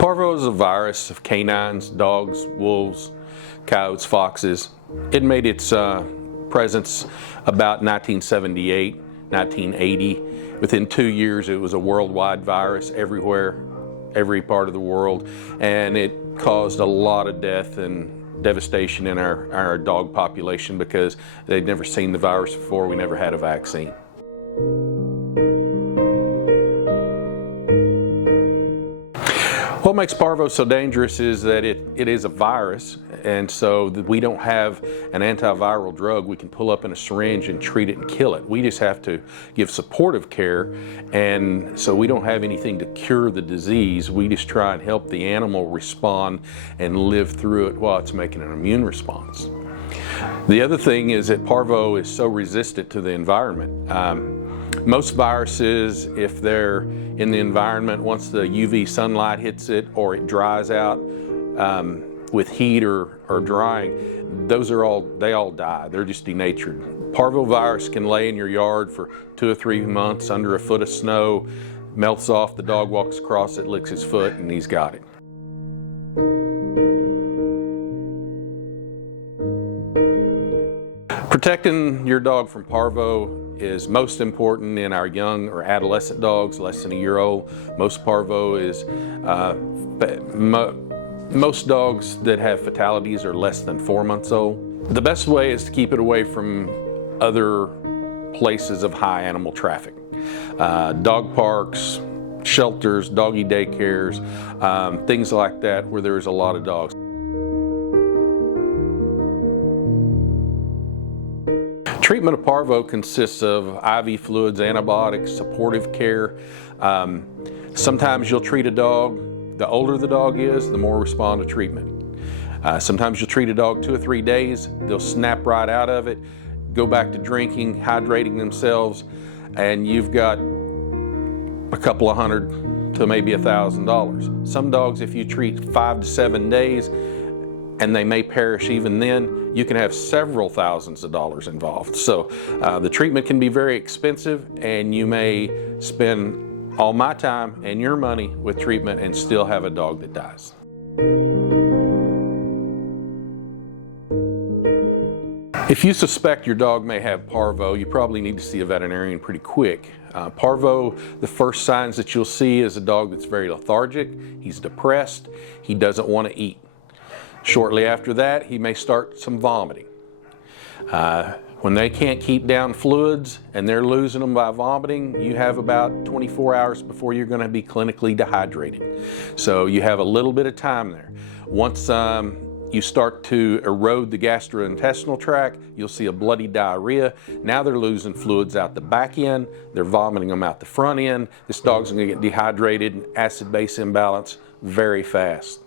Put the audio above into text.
Parvo is a virus of canines, dogs, wolves, coyotes, foxes. It made its presence about 1978, 1980. Within 2 years, it was a worldwide virus everywhere, every part of the world, and it caused a lot of death and devastation in our dog population because they'd never seen the virus before. We never had a vaccine. What makes Parvo so dangerous is that it is a virus, and so we don't have an antiviral drug we can pull up in a syringe and treat it and kill it. We just have to give supportive care, and so we don't have anything to cure the disease. We just try and help the animal respond and live through it while it's making an immune response. The other thing is that Parvo is so resistant to the environment. Most viruses, if they're in the environment, once the UV sunlight hits it or it dries out with heat or drying, they all die. They're just denatured. Parvovirus can lay in your yard for 2 or 3 months under a foot of snow, melts off, the dog walks across it, licks his foot, and he's got it. Protecting your dog from Parvo is most important in our young or adolescent dogs, less than a year old. Most Parvo is, most dogs that have fatalities are less than 4 months old. The best way is to keep it away from other places of high animal traffic. Dog parks, shelters, doggy daycares, things like that where there's a lot of dogs. Treatment of Parvo consists of IV fluids, antibiotics, supportive care. Sometimes you'll treat a dog. The older the dog is, the more respond to treatment. Sometimes you'll treat a dog 2 or 3 days. They'll snap right out of it, go back to drinking, hydrating themselves, and you've got a couple of $100 to maybe $1,000. Some dogs, if you treat 5 to 7 days, and they may perish even then, you can have several thousands of dollars involved. So the treatment can be very expensive, and you may spend all my time and your money with treatment and still have a dog that dies. If you suspect your dog may have Parvo, you probably need to see a veterinarian pretty quick. Parvo, the first signs that you'll see is a dog that's very lethargic, he's depressed, he doesn't want to eat. Shortly after that, he may start some vomiting. When they can't keep down fluids and they're losing them by vomiting, you have about 24 hours before you're going to be clinically dehydrated. So you have a little bit of time there. Once you start to erode the gastrointestinal tract, you'll see a bloody diarrhea. Now they're losing fluids out the back end, they're vomiting them out the front end. This dog's going to get dehydrated and acid-base imbalance very fast.